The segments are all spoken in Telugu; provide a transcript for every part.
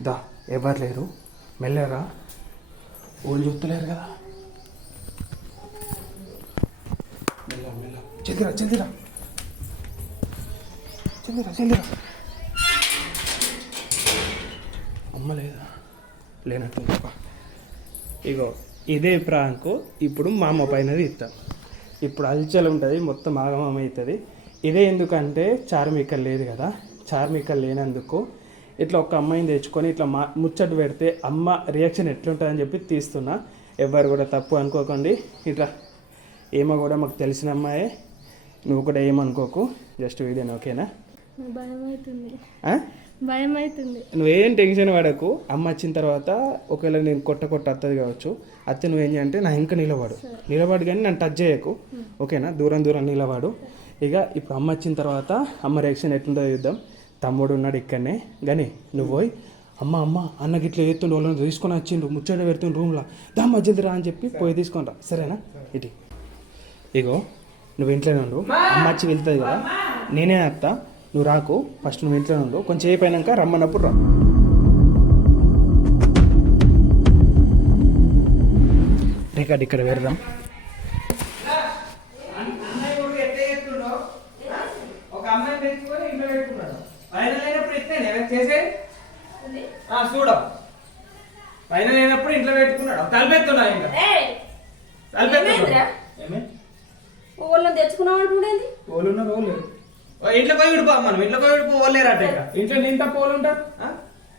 దా ఎవరు లేరు? మెల్లరా. వాళ్ళు చూస్తలేరు కదా. మెల్ల మెల్ల. చెందిరా చెందిరా. చెందిరా చెందిరా అమ్మ లేదా. లేనట్టు ఇగో ఇదే ప్రాంకు. ఇప్పుడు మా అమ్మ పైన ఇస్తాం ఇప్పుడు అల్చల్ ఉంటుంది మొత్తం ఆగమం అవుతుంది ఇదే ఎందుకంటే చార్మికల్ లేదు కదా. చార్మికల్ లేనందుకు ఇట్లా ఒక అమ్మాయిని తెచ్చుకొని ఇట్లా మా ముచ్చట పెడితే అమ్మ రియాక్షన్ ఎట్లుంటుందని చెప్పి తీస్తున్నా. ఎవరు కూడా తప్పు అనుకోకండి. ఇట్లా ఏమో కూడా మాకు తెలిసిన అమ్మాయే. నువ్వు కూడా ఏమనుకోకు. జస్ట్ వీడియోని ఓకేనా? నువ్వేం టెన్షన్ పడకు. అమ్మ వచ్చిన తర్వాత ఒకవేళ నేను కొట్ట కొట్ట వస్తుంది కావచ్చు. అత్తే నువ్వేం చేయంటే నా ఇంకా నిలబడు. నిలబడు కానీ నన్ను టచ్ చేయకు. ఓకేనా? దూరం దూరం నిలబడు. ఇక ఇప్పుడు అమ్మ వచ్చిన తర్వాత అమ్మ రియాక్షన్ ఎట్లుంటుందో చూద్దాం. తమ్ముడు ఉన్నాడు ఇక్కడనే. కానీ నువ్వు పోయి అమ్మ అమ్మ అన్నకి ఇట్లా ఎత్తుండు వాళ్ళని తీసుకొని వచ్చిండు ముచ్చట పెడుతుండు రూమ్లో దా మధ్యదిరా అని చెప్పి పోయి తీసుకొని రా. సరేనా? ఇటు. ఇగో నువ్వు ఇంట్లోనే ఉండు. అమ్మ వచ్చి వెళ్తుంది కదా. నేనే అత్త. నువ్వు రాకు ఫస్ట్ నువ్వు ఇంట్లోనే ఉండు. కొంచెం అయిపోయినాక రమ్మన్నప్పుడు రా. రికార్డ్ ఇక్కడ ఇంట్లో చేసేది చూడం ఆయన లేనప్పుడు ఇంట్లో పెట్టుకున్నాడు తలపెత్తున్నా ఇంకా తలపెత్తున్నా ఏమే వాళ్ళని తెచ్చుకున్నావు అంటుండేది? ఓళ్ళు ఉన్నారు ఓళ్ళు లేరు. ఓ ఇంట్లో పోయి విడిపో మనం ఇంట్లో పోయి విడిపో ఓలేరట ఇక ఇంట్లో నేను తప్ప ఓళ్ళు ఉంటారు ఆ?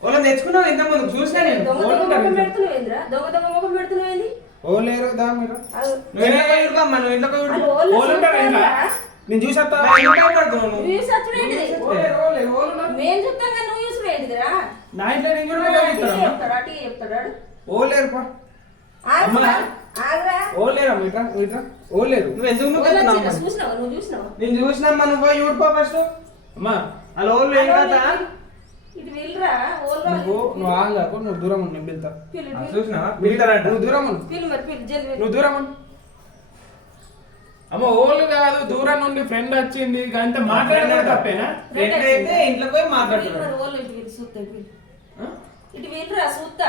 వాళ్ళని తెచ్చుకున్నావు ఇంత ముందు చూసినా నేను. దొంగ ఓళ్ళు దొంగ ఉంటారు ముఖం ఇంట్లో. పెడుతున్నావు ఏంద్రా? దొంగ దొంగ ముఖం పెడుతున్నావు ఏంది ఓళ్ళు లేరు దా మీరు? అది నువ్వు ఇంట్లో పోయి విడిపో అమ్మ నువ్వు ఇంట్లో పోయి వాళ్ళు విడిపో ఓళ్ళు ఓళ్ళు ఉంటారు ఇంకా చూస్తారా? నేను చూసేస్తా నా ఇంట్లో చూసి చూసి నేను నువ్వు కూడా ఓలేరు మీట్రా మీట్రా ఓలేరు. నువ్వు ఎందుకు నువ్వు నేను చూసినమ్మా నువ్వు పోయి విడిపో ఫస్ట్ అమ్మా అలా ఓళ్ళు ఏం కదా నువ్వు నువ్వు ఆగాకు నువ్వు దూరం ఉండు నేను పిల్లు చూసినావా? పిలుతారంట. నువ్వు దూరం ఉండు. నువ్వు దూరం ఉండు. అమ్మ ఓళ్ళు కాదు దూరం నుండి ఫ్రెండ్ వచ్చింది అంత మాట్లాడడం తప్పేనా? ఫ్రెండ్ అయితే ఇంట్లో పోయి ఓళ్ళు ఇటు వెళ్ళరా చూస్తా.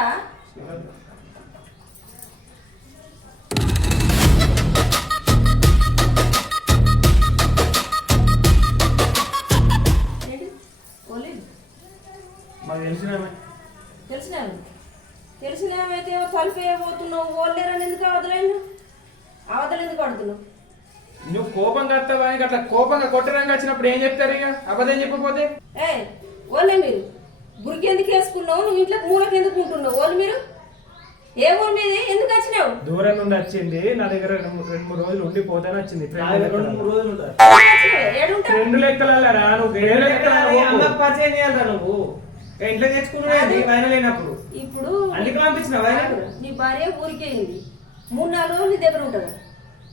తెలిసిన తెలిసిన ఏమైతే తలిపేయబోతున్నావు ఓళ్ళేరని ఎందుకు అవదలేను అవతలు ఎందుకు పడుతున్నావు? నువ్వు కోపం కడతావా అని అట్లా కోపంగా కొట్టడానికి వచ్చినప్పుడు ఏం చెప్తారు ఇక? అబద్ధం చెప్పకపోతే? ఏ ఓళ్ళే మీరు. గురికి ఎందుకు వేసుకున్నావు? నువ్వు ఇంట్లో మూలకి ఎందుకు ఉంటున్నావు? ఓళ్ళు మీరు? ఏ ఊరు మీద? ఎందుకు వచ్చినావు? దూరం నుండి వచ్చింది. నా దగ్గర రెండు మూడు- రోజులు ఉండిపోతానే వచ్చింది. నా దగ్గర రెండు మూడు రోజులు ఉంటారు ఏడుంటావు? రెండు లెక్కల రా నువ్వు? రెండు లెక్కల అమ్మకి పరిచయం చేయాలి నువ్వు. ఇంట్లో తెచ్చుకున్నాడు ఆయన లేనప్పుడు ఇప్పుడు అందుకే పంపించినావు ఆయన నీ భార్య ఊరికే అయింది మూడు నాలుగు రోజులు నీ దగ్గర ఉంటుంది.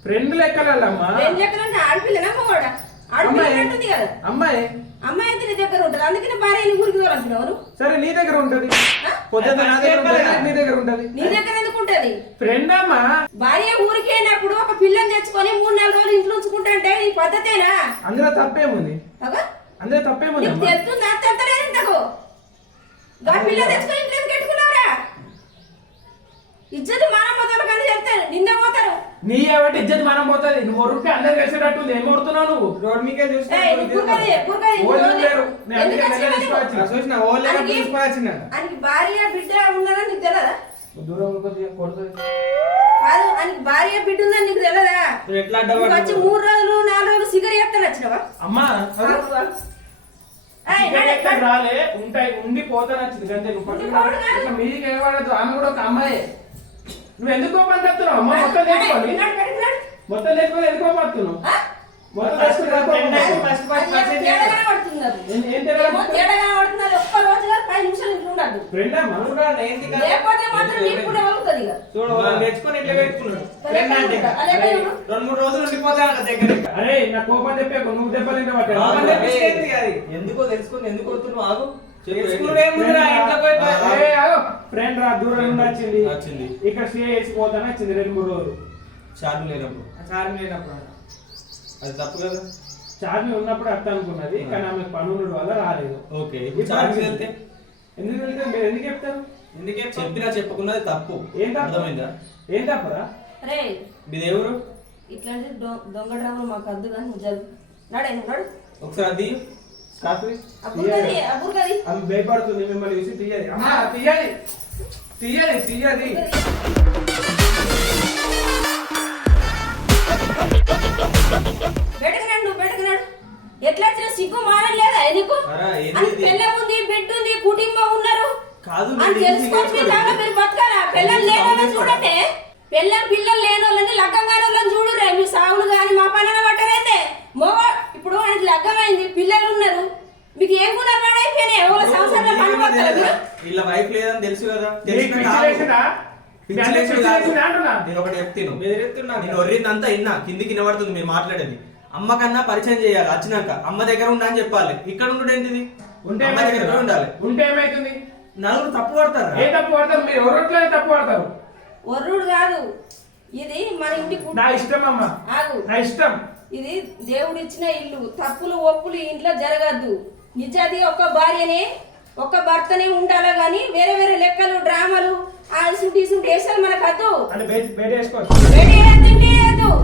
రెండు లెక్కలమ్మా ఏం లెక్కలంటే ఆడపిల్లనా మగవాడ ఆడపిల్ల ఉంటుంది కదా. అమ్మాయి. అమ్మాయి అయితే నీ దగ్గర ఉంటుంది. అందుకనే భార్య నీ ఊరికి నువ్వు. సరే నీ దగ్గర ఉంటది. నా దగ్గర ఉంటది, నీ దగ్గర ఉంటది. నీ దగ్గర ఎందుకు ఉంటది? ఫ్రెండ్ అమ్మా భార్య ఊరికేనప్పుడు ఒక పిల్లని తెచ్చుకొని మూడు నాలుగు రోజులు ఇంట్లో ఉంచుకుంటా ఈ పద్ధతేనా? అందులో తప్పేముంది? అగో అందులో తప్పేముంది తెలుస్తుందా? ఇంతకు గా పిల్ల తెచ్చుకొని ఇంట్లో ఎందుకు పెట్టుకున్నావురా? ఇజ్జత్ మానవ మొదలు కానీ చెప్తారు నింద పోతారు. నీ ఏమంటే ఇజ్జత్ మనం పోతుంది. నువ్వు ఒరుంటే అందరు వేసేటట్టుంది ఏం కొడుతున్నావు నువ్వు? రోడ్ మీకే చూసిన ఓళ్ళు? తీసుకొచ్చిన. ఆయనకి- ఆయనకి భార్య బిడ్డ ఉన్నదని నీకు తెలియదా దూరం కొడుతుంది? కాదు ఆయనకి భార్య బిడ్డ ఉందని నీకు తెలియదా ఎట్లా వచ్చి మూడు రోజులు నాలుగు రోజులు సిగర్ చేస్తాను వచ్చినావా అమ్మా రాలే? ఉంటాయి ఉండి పోతాను వచ్చింది అంతే నువ్వు మీదికి ఆమె కూడా ఒక అమ్మాయి. నువ్వు ఎందుకు కోపం తెస్తున్నావు అమ్మ మొత్తం నడు. మొత్తం తెచ్చుకొని ఎందుకు కోపం వస్తున్నావు? మొత్తం ఏం పది నిమిషాలు ఇంట్లో ఉండద్దు. ఫ్రెండ్ అమ్మా నువ్వు రా, ఏంటి కదా? లేకపోతే మాత్రం నీకు కూడా వలుగుతుంది ఇక. ఇక చూడు వాళ్ళు తెచ్చుకొని ఇట్లా పెట్టుకున్నాడు. ఫ్రెండ్ అంటే. రెండు మూడు రోజులు ఉండిపోతాను కదా దగ్గర. అరే నా కోపం చెప్పాకు నువ్వు దెబ్బలు తింటే కోపం తెప్పించేది అది. ఎందుకో తెలుసుకొని ఎందుకు కొడుతున్నావు ఆగు. చెప్పు. ఫ్రెండ్ రా దూరం నుండి వచ్చింది. వచ్చింది. ఇక్కడ స్టే చేసి పోతానే వచ్చింది రెండు మూడు రోజులు. చార్మి లేనప్పుడు. చార్మి లేనప్పుడు అది తప్పు కదా? చార్మి ఉన్నప్పుడు అత్త అనుకున్నది కానీ ఆమె పనులు వల్ల రాలేదు. ఓకే ఇప్పుడు చార్మి. వెళ్తే ఎందుకు వెళ్తే మీరు ఎందుకు చెప్తారు? ఎందుకే చెప్పినా చెప్పకున్నది తప్పు. ఏం తప్పు? అర్థమైందా? ఏం తప్పరా అరే మీది ఎవరు ఇట్లాంటి దొ- దొంగ డ్రామాలు మాకు వద్దు కానీ నువ్వు జరుగు నడే నడు. ఒకసారి అది. కాఫీ అప్పుడు కది అప్పుడు కది ఆమె భయపడుతుంది మిమ్మల్ని చూసి తీయాలి. అమ్మా తీయాలి. తీయాలి తీయాలి. బెటకనాడు ఎట్లా వచ్చిన సిగ్గు మానం లేదా? నీకు? అరా, ఏంది అని ఇది? పిల్ల ఉంది బిడ్డ ఉంది కుటుంబం ఉన్నారు. కాదు, ఎందుకు మీ మీరు బతకాలా? పిల్లలు లేని వాళ్ళని చూడండి. పిల్లలు పిల్లలు లేని వాళ్ళని లగ్గం కాని వాళ్ళని చూడురే మీ సాగులు కానీ మా పైన పట్టరైతే మోగ ఇప్పుడు ఆయనకి లగ్గమైంది పిల్లలు ఉన్నారు. మీకు ఏం గుణాలు వాడైపోయినాయి? ఎవరి సంవత్సరంలో పండుగ వీళ్ళ వైఫ్ లేదని తెలుసు కదా? మీ? నేను ఒకటి చెప్తాను నేను ఒర్రిందంతా ఇన్నా కిందికి వినబడుతుంది మీరు మాట్లాడేది. అమ్మ కన్నా పరిచయం చేయాలి వచ్చినాక. అమ్మ దగ్గర ఉండని చెప్పాలి. ఇక్కడ ఉండడం ఏంటిది? ఉంటే అమ్మ దగ్గర? ఉండాలి. ఉంటే ఏమైతుంది? నలుగురు తప్పు పడతారు? ఏ తప్పు పడతారు? మీరు ఎవరిట్లోనే తప్పు పడతారు? ఒర్రుడు కాదు. ఇది మన ఇంటి కు- నా ఇష్టం అమ్మా. ఆగు నా ఇష్టం. ఇది దేవుడు ఇచ్చిన ఇల్లు. తప్పులు ఒప్పులు ఇంట్లో జరగద్దు. నిజాది ఒక భార్యనే ఒక భర్తనే ఉండాలా గాని వేరే వేరే లెక్కలు డ్రామాలు ఆ ఇసుంటి మనకు అంటే బయట వేసుకోవచ్చు.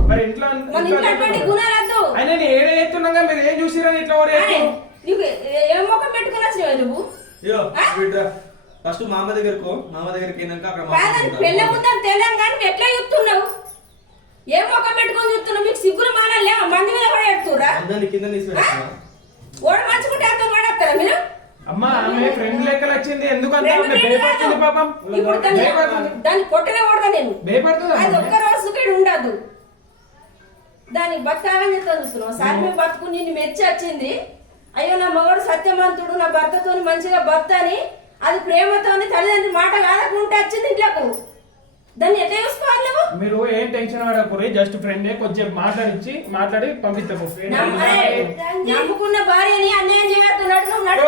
మన ఇంట్లో అటువంటి గుణాలు అయినా నేను ఏడే ఎత్తున్నాగా మీరు ఏం చూసిరని ఇట్లా ఓడి అరే, నీకు ఏ- ముఖం పెట్టుకుని వచ్చినావు నువ్వు? అయ్యో ఆ? ఫస్ట్ మామ దగ్గరకు మామ దగ్గరికి వెళ్ళాక అక్కడ కాదని. పెళ్ళ ముందని నువ్వు ఎట్లా చెప్తున్నావు ఏం ముఖం పెట్టుకొని చెప్తున్నావు మీకు సిగ్గులు మానాలు మంది మీద కూడా చెప్తురా అందరినీ కింద? ఓడ మంచుకుంటే అంత మాడతారా మీరు? అమ్మా ఆమె ఫ్రెండ్ లెక్కలు వచ్చింది. ఎందుకు అంత భయపడుతుంది పాపం. ఇప్పుడు దాన్ని దాన్ని కొట్టనే కొడతా నేను. భయపడుతుంది అది. ఒక్క రోజు బతకాలని చెప్తాను చూస్తున్నావు? సార్ మేము బతుకు నిన్ను మెచ్చి వచ్చింది. అయ్యో నా మగడు సత్యవంతుడు నా భర్తతో మంచిగా భర్త అని అది ప్రేమతోని తల్లిదండ్రి మాట కాదకుంటే వచ్చింది ఇంట్లోకు. దాన్ని ఎట్లా చూసుకోవాలి నువ్వు? మీరు ఏం టెన్షన్ పడకూడదు జస్ట్ ఫ్రెండే కొంచెం మాట్లాడించి మాట్లాడి పంపిస్తాము. నమ్ముకున్న భార్యని అన్యాయం చేయొద్దు నడు.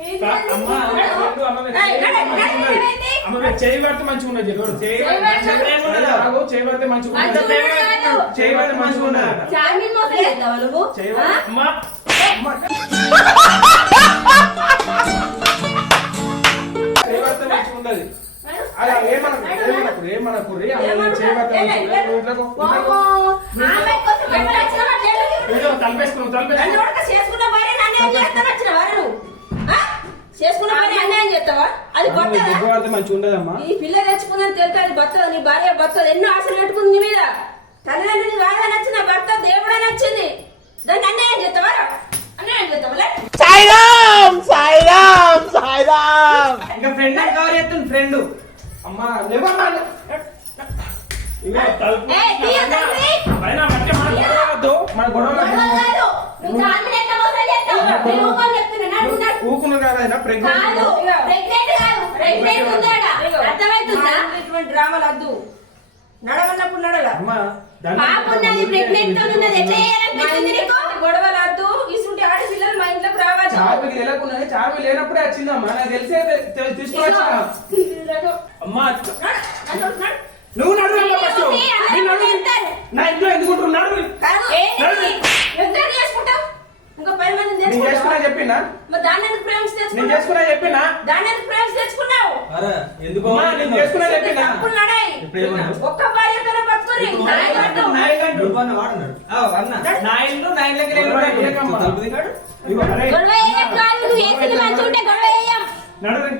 నువ్వు నడు. నడు, నడు. నడు. ఏంటి నడు? అమ్మా నడు. అమ్మ మీద ఏయ్, నడు, నడు, చేయి ఏమైంది? అమ్మ మీద చేయి పడితే మంచిగా ఉండదు చూడు చేయి చేయి పడితే చేయి పడితే రాగు, చేయి పడితే మంచిగా మంచిగా ఉండదు ఉండదు. చేయి పడితే మంచిగా నడు. అలా ఏమనకు ఏమనకు ఏమనకు రే అమ్మ ఏమనకు? చేయి పడితే ఏ, మంచిగా ఏ, ఉండదు. నువ్వు ఇట్లకు- వామ్మో, ఆమె కోసం ఎట్లా వచ్చినావా? తెలియదు. ఇదిగో తలపేసుకున్నావు తలపేసుకున్నావు చేసుకున్న భార్య అన్యాయం చేస్తావా? అది మంచిగా ఉండదమ్మా ఈ పిల్ల తెచ్చుకుందని తెలుతా భర్త నీ భార్య భర్త ఎన్నో ఆశలు పెట్టుకుంది నీ మీద. తల్లిదండ్రులు బాగా నచ్చిన భర్త దేవుడే నచ్చింది. దాన్ని అన్యాయం చేస్తావా? అన్యాయం చేస్తావా? లే? ఇంకా ఫ్రెండ్ కవర్ చేస్తుంది ఫ్రెండ్ అమ్మా లేవమ్మా. పైన మన గొడవ వద్దు. మన గొడవ గొడవ కాదు. నువ్వు చార్మిని ఎట్లా మోసం చేస్తావు? నేను ఊరుకోని చెప్తున్నా. నడు, నడు. ఊకును కాదైనా ప్రెగ్నెంట్ డ్రామాలు వద్దు. నడవన్నప్పుడు నడవ అమ్మా దాన్ని- బాగున్నది ప్రెగ్నెంట్తో ఉన్నది ఎట్లా చేయాలనిపించింది నీకు? గొడవలు వద్దు. ఇసుంటి ఆడపిల్లలు మా ఇంట్లోకి రావచ్చు చార్మికి తెలియకుండా చార్మి లేనప్పుడే వచ్చిందమ్మా. నాకు తెలిసే తీసుకొచ్చా అమ్మా. నువ్వు నడు నీ ఇంట్లో ఎందుకు ఉంటున్నావు? నడు కాదు, ఏంటి? ఎంతని చేసుకుంటావు? ఇంకో పది మందిని నేను చేసుకున్నా? చెప్పినా మరి దాన్ని ఎందుకు ప్రేమించి నేను తెచ్చుకున్నావు? చేసుకున్నా చెప్పినా దాన్ని ఎందుకు ప్రేమించి తెచ్చుకున్నావు? అరే ఎందుకో అమ్మా నేను చేసుకున్నా చెప్పినా తప్పులు నడై. ఇప్పుడు ఏమన్నావు? ఒక్క భార్యతోనే బతుకుర్రి. ఇప్పుడు నాయన వద్దు. నా ఇల్లు అంటూ. నువ్వన్న వాడున్నాడు నా ఇల్లు నా ఇళ్ళకి వెళ్ళి గొడవ ఉంటాయి. చేయకమ్మా. తలుపు తీ. ఇగో, అరే, గొడవ ఏం కాదు, నువ్వు వేసింది మంచిగా ఉంటే గొడవ వేయం. నడు రే.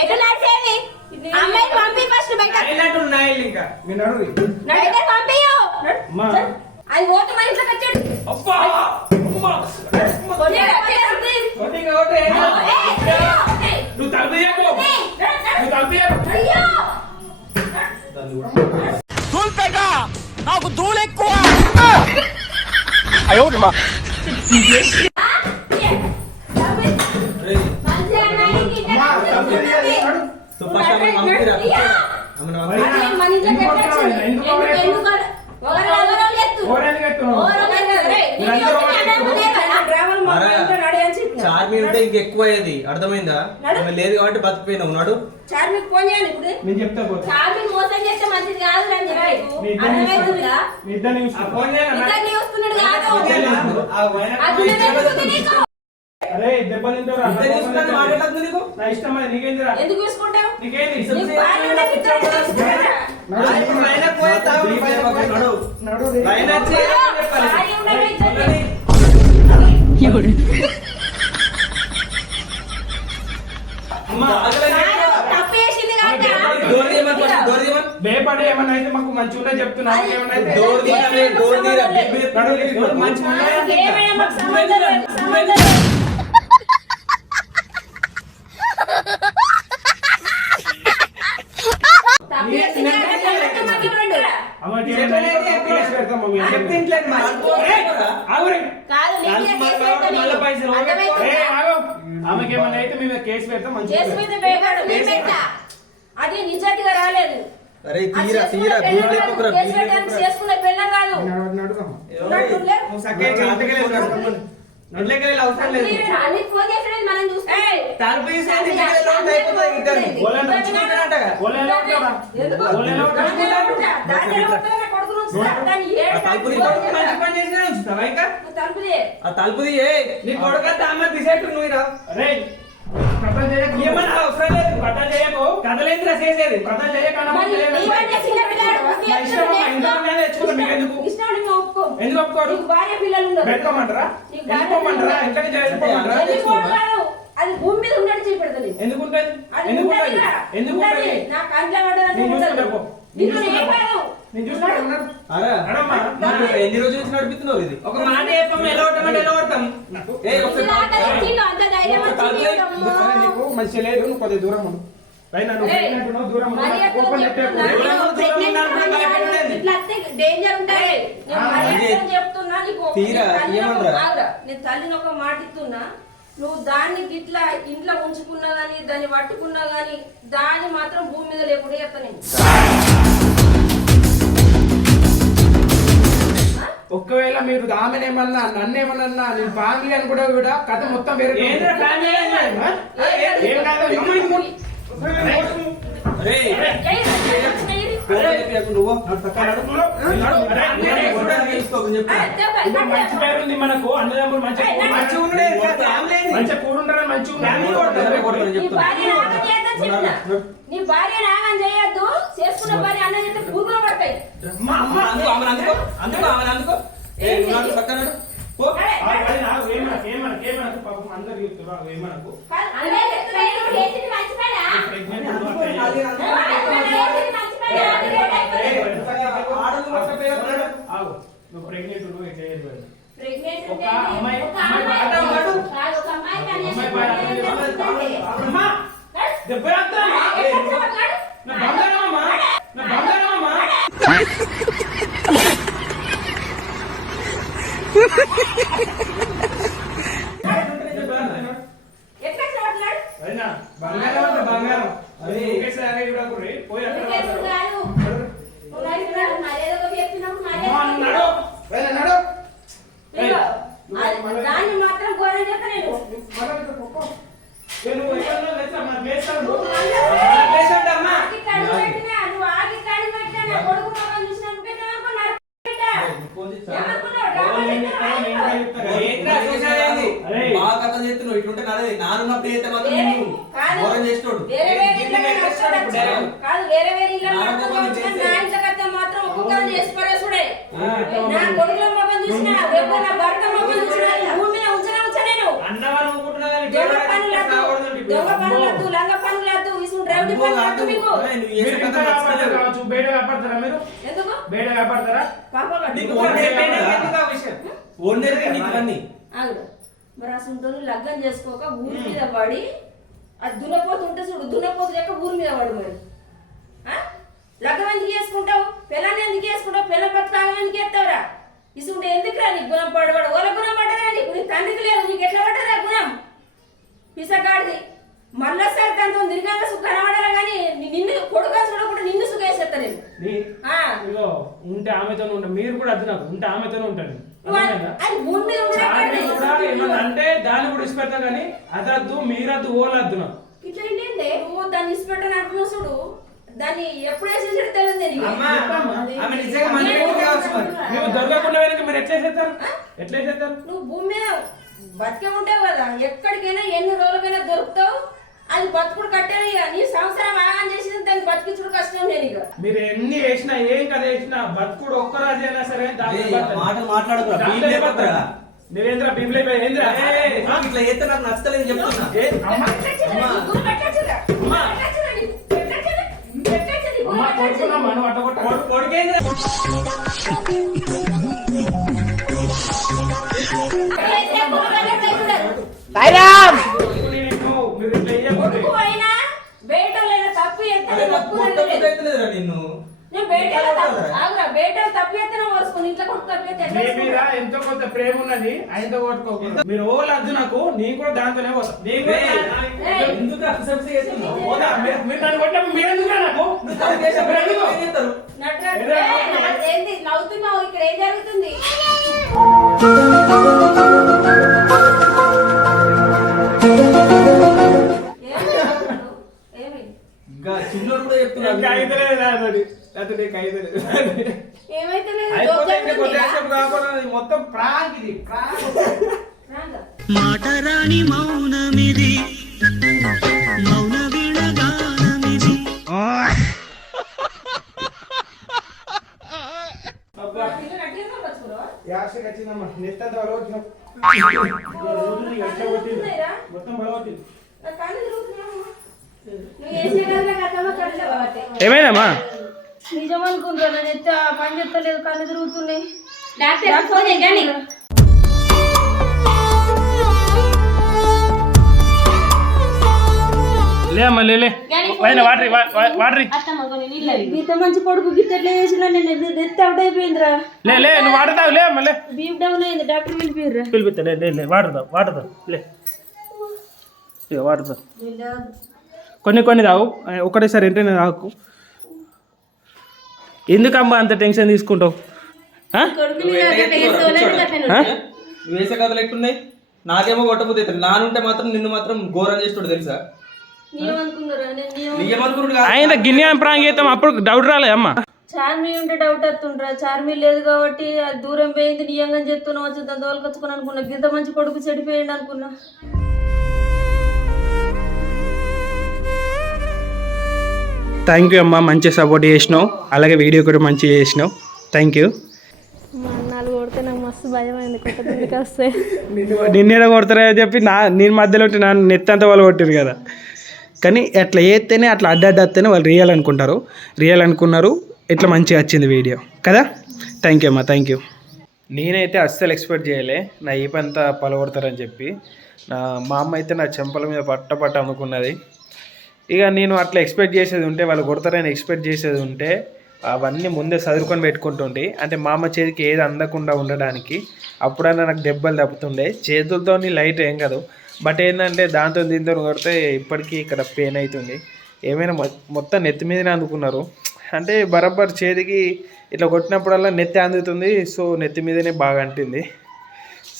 ఎటు నడిచేది? అమ్మాయిని పంపి ఫస్ట్ బయట. నా ఇల్లు ఇంకా మీ నడు రే. బయట పంపియు. అమ్మా. అది పోతే మా ఇంట్లోకి వచ్చాడు అబ్బా అమ్మా. కొద్దిగా వచ్చేటప్పుడు కొద్దిగా ఒకటి ఏమో. ఏయ్, ఏయ్, నువ్వు తలుపు తీయకు. ఏయ్, నడు, నడు. నువ్వు తలుపు తీయకు. అయ్యో దాన్ని కూడా మంచిగా అన్నాయి, గిట్ల అమ్మా, తలుపు నడుచుకుంటుంది. తీయకు. నడు. సో ఫస్ట్ ఆమె పంపిరా ఆమెను పంపిరా. అది మన ఇంట్లోకి ఎట్లా వచ్చింది? ఎందుకు ఎందుకు- ఎందుకు అలా- ఒకరు ఒకరు ఎత్తు. ఓరానికి ఎత్తున్నావు. ఒకరు ఒకరు కాదు, రేయ్. నీకు మీరందరూ వచ్చిన ఒకరు అన్నం లేదా? నా డ్రామాలు మా అరే, ఇంట్లో నడి అని చెప్పిన. చార్మి ఉంటే ఇంక ఎక్కువ అయ్యేది అర్థమైందా లేదు కాబట్టి బతికిపోయినావు. నాడు. చార్మిక్ ఫోన్ చేయండి ఇప్పుడు. నేను చెప్తా పోతా. చార్మిక్ మోసం చేస్తే మంచిది కాదు ఇద్దరిని అర్థమవుతుందా. ఫోన్ చూస్తున్నాడు కాదు? అరే దెబ్బలు తింటారు నీకు? నా నీకేందిరా? ఎందుకు చూసుకుంటావు? నీకేంది? భయపడి ఏమన్నా అయితే మాకు మంచి ఉండే చెప్తున్నా ఏమన్నా తీయలే ఇవ్వండిరా. అమ్మ ఏమన్నా కేసు పెడతాం మమ్మీ. చెప్తింట్లేదు మరి. ఆగు రే. కాదు నీకే కాదు, కేసు మళ్ళీ పెడతా మళ్ళీ నేను. పైసలు అర్థమవుతుందా? ఏ, ఆగు. ఆమెకి ఏమన్నా అయితే మేము కేసు పెడతాం. అది నిజాతిగా రాలేదు అరే తీరా పెళ్ళం కాదు నడుదాం ఉన్నట్టుండే. నువ్వు చక్కగా ఇంటికి వెళ్ళి నొట్లకి వెళ్ళి అవసరం లేదు మీరు అన్ని ఫోన్ చేసేది మనం చూస్తాం తలుపు తీసేయండి, ఇంటికి వెళ్ళి లోటు అయిపోతుంది ఇద్దరిని. ఓలేనా? ఉంచుకుంటారంటగా. ఓలేనా ఉంటారా? ఎందుకు? ఓలేనా ఉంటారా? దాన్ని ఎలా ఉంటా? దాన్ని ఎలా ఉంటా? నా కొడుకును ఉంచుతా. దాన్ని ఏడు ఆ తలుపుని సార్లు కొడుకు మంచి పని చేసినా ఉంచుతావా ఇంకా నువ్వు తలుపులే. ఆ తలుపు తీయే నీ కొడుకు అమ్మ తీసేట్టు నువ్వు రా ఏమన్నా అవసరం లేదు కథలు చేయకు కథలేంద్రా చేసేది తెచ్చుకుంటా, మీకు ఎందుకు? ఇష్టం ఉంటే నువ్వు ఒప్పుకో. ఎందుకు ఒప్పుకోరు? నీకు భార్య పిల్లలు. పెట్టుకోమంటారా వెళ్ళిపోమంటారా? వెళ్ళిపోవడం కాదు. అది భూమి మీద చూపెడతది. ఎందుకు ఉంటుంది ఎందుకు ఉంటది. ఎందుకు ఉంటది. నా కంట్లో ఉండదు. ఏం కాదు. ఎన్ని రోజుల నుంచి నడిపిస్తున్నావు ఇది. ఒక మాట చెప్పాము ఎలా కొట్టమంటే ఎలా కొడతాం మంచి లేదు నువ్వు కొద్దిగా దూరం ఉండు. పైన నువ్వు దూరం డేంజర్ ఉంటాయి నేను మరి చెప్తున్నా నీకు తీరా, నేను తల్లిని ఒక- ఏమనరా? ఆగురా. నేను తల్లిని ఒక మాట ఇస్తున్నా నువ్వు దాన్ని ఇట్లా ఇంట్లో ఉంచుకున్నా గానీ దాన్ని పట్టుకున్నా గానీ దాన్ని మాత్రం భూమి మీద లేకుండా చెప్తా నేను ఒకవేళ మీరు ఆమెనేమన్నా నన్నేమన్నా నేను ఫ్యామిలీ అని కూడా కూడా కథ మొత్తం వేరే ఏంద్రా ఫ్యామిలీ ఏంది? ఆ? ఏం కాదు అమ్మ, ఇది ముట్టు. ఏయ్, ఏయ్, ఏయ్, మంచి పేరు ఉంది మనకు ఫ్యామిలీ ఏంది? మంచిగా కూడుంటారని కొడతారు నీ భార్య నాగం చేయొద్దు చేసుకున్న భార్య అన్నం చేస్తే పూర్వం పడతాయి. అందుకో అందుకో అందుకో పక్కన నడు. నువ్వు ప్రెగ్నెంట్ నువ్వు ఇట్లా. ప్రెగ్నెంట్ ఒక అమ్మాయి- అమ్మాయి అమ్మాయి బాగా ఉన్నాడు. కాదు, ఒక అమ్మాయి కానీ అమ్మాయి బాగా ఏం ఉన్నాడు. జరుగుతుంది? అమ్మా, దెబ్బ తాకుతుందమ్మా. ఎక్కడ మాట్లాడు? నా బంగారం అమ్మా. నా బంగారం అమ్మా. ఎక్కడ మాట్లాడు? అయినా బంగారం అంటే బంగారం అది ఒకేసారి చూడకూడదు. పోయి అక్కడ నీకేం మాట్లాడు. కాదు. నువ్వు నడిపినావు, మర్యాద ఒకటి చెప్పినప్పుడు మర్యాద అమ్మా, ఒకటి నువ్వు నడు. అయినా నడు. ఇదిగో, ఏయ్, అది- నువ్వు దాన్ని మాత్రం ఘోరం చెప్ప నేను మాట్లాడు, పో. ఏ, నువ్వు ఎక్కడ ఉన్నావు తెలుసా? మా మేస్తాడు. నువ్వు పేషెంట్ అమ్మా. ఆగి కడిగి పెట్టినా, నువ్వు ఆగి కడిగి పెట్టినా, నా కొడుకు మొఖం చూసినప్పుడు పెట్టినావనుకో, నరికి పెట్టా. ఏమనుకున్నావు? డ్రామా చేస్తున్నావా? ఏంట్రా చూసావేంది? అరే. చేస్తున్నావు ఇట్లుంటే కాదు నానున్నప్పుడు అయితే మాత్రం కాదు. ఘోరం చేసినోడు. వేరే వేరే డైరెక్ట్. కాదు వేరే వేరే ఇళ్ళకి నా ఇంట్లోకి వస్తే మాత్రం ఒక్కొక్కరు చేసి పరేసుడే నా కొడుకుల మొఖం చూసినా రేపు నా భర్త మొఖం చూసినా భూమి మీద ఉంచనే ఉంచా నేను. దొంగ దేవుడు పనులు అక్కడ రాకూడదు ఇప్పుడు. దొంగ పనులద్దు లంగ పనులద్దు ఇసుడు డ్రైవింగ్ అబ్బో, పనులు కాదు. వద్దు మీకు. బయట కాపాడతారా మీరు? ఎందుకు? బయట కాపాడతారా పాప నీకు ఎందుకు ఆ విషయం? ఓన్లీ నీకు ఇవన్నీ? ఆగుడు మరి అసలు లగ్గం చేసుకోక ఊరి మీద పడి అది దున్నపోతు ఉంటే చూడు దున్నపోతు లేక ఊరి మీద పడు మరి. లగ్గం ఎందుకు చేసుకుంటావు? పిల్లని ఎందుకు చేసుకుంటావు? పిల్ల బతకాలం ఎందుకు ఎత్తావురా ఇసుకుంటే ఎందుకు రా నీకు గుణం పడవాడు ఓల గుణం పడరా నీకు? నీ తండ్రికి లేదు నీకు ఎట్లా పడ్డరా గుణం? పిసగాడిది. మళ్ళొసారి తను తిరిగాక సుఖ కనబడాలా కానీ నిన్ను కొడుకా చూడకుండా నిన్ను సుఖేసేస్తా నేను. ఉంటే ఆమెతోనే ఉంటాను మీరు కూడా అర్థం నాకు ఉంటే ఆమెతోనే ఉంటాను అంటే దాన్ని కూడా ఇష్టపెడతా కానీ అదద్దు మీరద్దు ఓలద్దు ఇట్లా ఏంటి నువ్వు దాన్ని ఇష్టపెట్టని అంటున్నావు చూడు దాన్ని ఎప్పుడు వేసేసాడు తెలియదు మేము దొరకకుండా వెనక మీరు ఎట్లా చేస్తారు ఎట్లా చేస్తారు నువ్వు భూమి మీద బతికే ఉంటావు కదా ఎక్కడికైనా ఎన్ని రోజులకైనా దొరుకుతావు? అది బతుకుడు కట్టాలి ఇక నీ సంవత్సరం ఆగం చేసింది దాన్ని బతికించుడు కష్టం నేను ఇక మీరు ఎన్ని వేసినా ఏం కథ వేసినా బతుకుడు ఒక్క రాజు అయినా సరే బతకాలి. మాటలు. అయిపోతారా? మీరేంద్రా బీబీలో? ఏయ్, ఇట్లా చేస్తే నాకు నచ్చలేదు చెప్తున్నా కొడుకేంద్రా? కొడుకు నేను, మీరు ఇట్లా వేయకూడదు. అరే, నాకు కొట్టబుద్ధి అవుతలేదురా నిన్ను. మీ మీద ఎంతో కొంత ప్రేమ ఉన్నది ఆయనతో కొట్టుకోకూడదు. మీరు ఓలద్దు నాకు నేను కూడా దాంతోనే పోతా. నేను కూడా. ఎందుకు చేస్తున్నావు? మీరు- మీరు నన్ను మీరు నాకు? మీరు? నవ్వుతున్నావు? ఇక్కడ ఏం జరుగుతుంది? మొత్తం ప్రాంక్ ఇది ప్రాంక్. మాటరాని మౌనమిది మౌన అబ్బా. యాసకి వచ్చిందమ్మా. నెత్తి. రోజు. మొత్తం బలగొట్టింది. ఏమైందమ్మా? నిజం అనుకుంటా నేను ఎత్త పని చెప్తలేదు కళ్ళు తిరుగుతున్నాయి. డాక్టర్ ఫోన్ చేయి కానీ లే అమ్మా లే లే. పైన వాటర్ వాటర్ ఇంత మంచి కొడుకు గిట్ట ఎట్లా చేసినా నేను అవుట్ అయిపోయిందిరా? లే లే నువ్వు వాటర్ లే లే. బీప్ డౌన్ అయింది డాక్టర్ పిలిపిర్రా? పిలిపిస్తా లే లే లే వాటర్ లే. వాటర్ కొన్ని కొన్ని తాగు. ఒకటేసారి ఏంటనే తాగు. ఎందుకమ్మా అంత టెన్షన్ తీసుకుంటావు? వేసే కథలు నాకేమో కొట్టబుద్ధి అవుతుంది. నానుంటే మాత్రం నిన్ను మాత్రం ఘోరం చేస్తుడు తెలుసా? ఆయన గిన్నె చేస్తాం అప్పుడు డౌట్ రాలే అమ్మా. చార్మి ఉంటే డౌట్ వస్తుండ్రా. చార్మి లేదు కాబట్టి అది దూరం పోయింది. నియంగా చెప్తున్నావు వచ్చి దాని తోలుకొచ్చుకొని అనుకున్నా. గింత మంచి కొడుకు చెడిపోయింది అనుకున్నా. థ్యాంక్ యూ అమ్మా. మంచి సపోర్ట్ చేసినావు. అలాగే వీడియో కూడా మంచిగా చేసినావు. థ్యాంక్ యూ మా అన్నాలు కొడితే నాకు మస్తు భయం అయింది. కొత్త కిందకి వస్తే. నిన్నేడ కొడతారా అని చెప్పి నా నేను మధ్యలో ఉంటే నా నెత్తంతా వాళ్ళు కొట్టారు కదా. కానీ అట్లా వేస్తేనే అట్లా అడ్డడ్డేస్తేనే వాళ్ళు రియల్ అనుకుంటారు. రియల్ అనుకున్నారు. ఇట్లా మంచిగా వచ్చింది వీడియో కదా? థ్యాంక్ యూ అమ్మా. థ్యాంక్ యూ నేనైతే అస్సలు ఎక్స్పెక్ట్ చేయలే. నా ఈ పంతా పలగొడతారని చెప్పి. నా మా అమ్మ అయితే నా చెంపల మీద పట్ట పట్ట అనుకున్నది ఇక నేను అట్లా ఎక్స్పెక్ట్ చేసేది ఉంటే వాళ్ళు కొడతారని ఎక్స్పెక్ట్ చేసేది ఉంటే అవన్నీ ముందే చదువుకొని పెట్టుకుంటుండే. అంటే మా అమ్మ చేతికి ఏది అందకుండా ఉండడానికి అప్పుడన్నా నాకు దెబ్బలు తప్పుతుండే. చేతులతో లైట్ ఏం కాదు. బట్ ఏంటంటే దాంతో దీంతో కొడితే ఇప్పటికీ ఇక్కడ పెయిన్ అవుతుంది ఏమైనా మొత్తం నెత్తి మీదనే అందుకున్నారు. అంటే బరబ్బర్ చేతికి ఇట్లా కొట్టినప్పుడల్లా నెత్తి అందుతుంది. సో నెత్తి మీదనే బాగా అంటింది.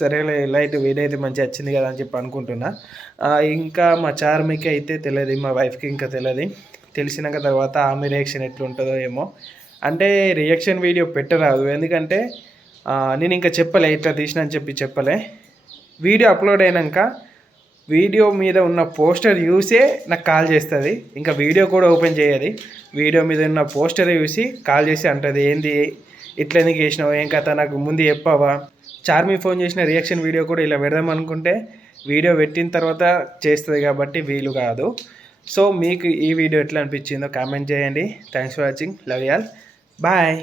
సరేలే లైట్ వీడైతే మంచిగా వచ్చింది కదా అని చెప్పి అనుకుంటున్నా. ఇంకా మా చార్మికి అయితే తెలియదు మా వైఫ్కి ఇంకా తెలియదు. తెలిసినాక తర్వాత ఆమె రియాక్షన్ ఎట్లుంటుందో ఏమో. అంటే రియాక్షన్ వీడియో పెట్టరాదు ఎందుకంటే నేను ఇంకా చెప్పలే ఇట్లా తీసిన అని చెప్పి చెప్పలే. వీడియో అప్లోడ్ అయినాక వీడియో మీద ఉన్న పోస్టర్ చూసే నాకు కాల్ చేస్తుంది. ఇంకా వీడియో కూడా ఓపెన్ చేయదు. వీడియో మీద ఉన్న పోస్టర్ చూసి కాల్ చేసి అంటుంది ఏంది? ఇట్లా ఎందుకు చేసినావు? ఏం కథ? నాకు ముందు చెప్పావా? చార్మి ఫోన్ చేసిన రియాక్షన్ వీడియో కూడా ఇలా పెడదాం అనుకుంటే వీడియో పెట్టిన తర్వాత చేస్తుంది కాబట్టి వీలు కాదు. సో మీకు ఈ వీడియో ఎట్లా అనిపించిందో కామెంట్ చేయండి. Thanks for watching love y'all bye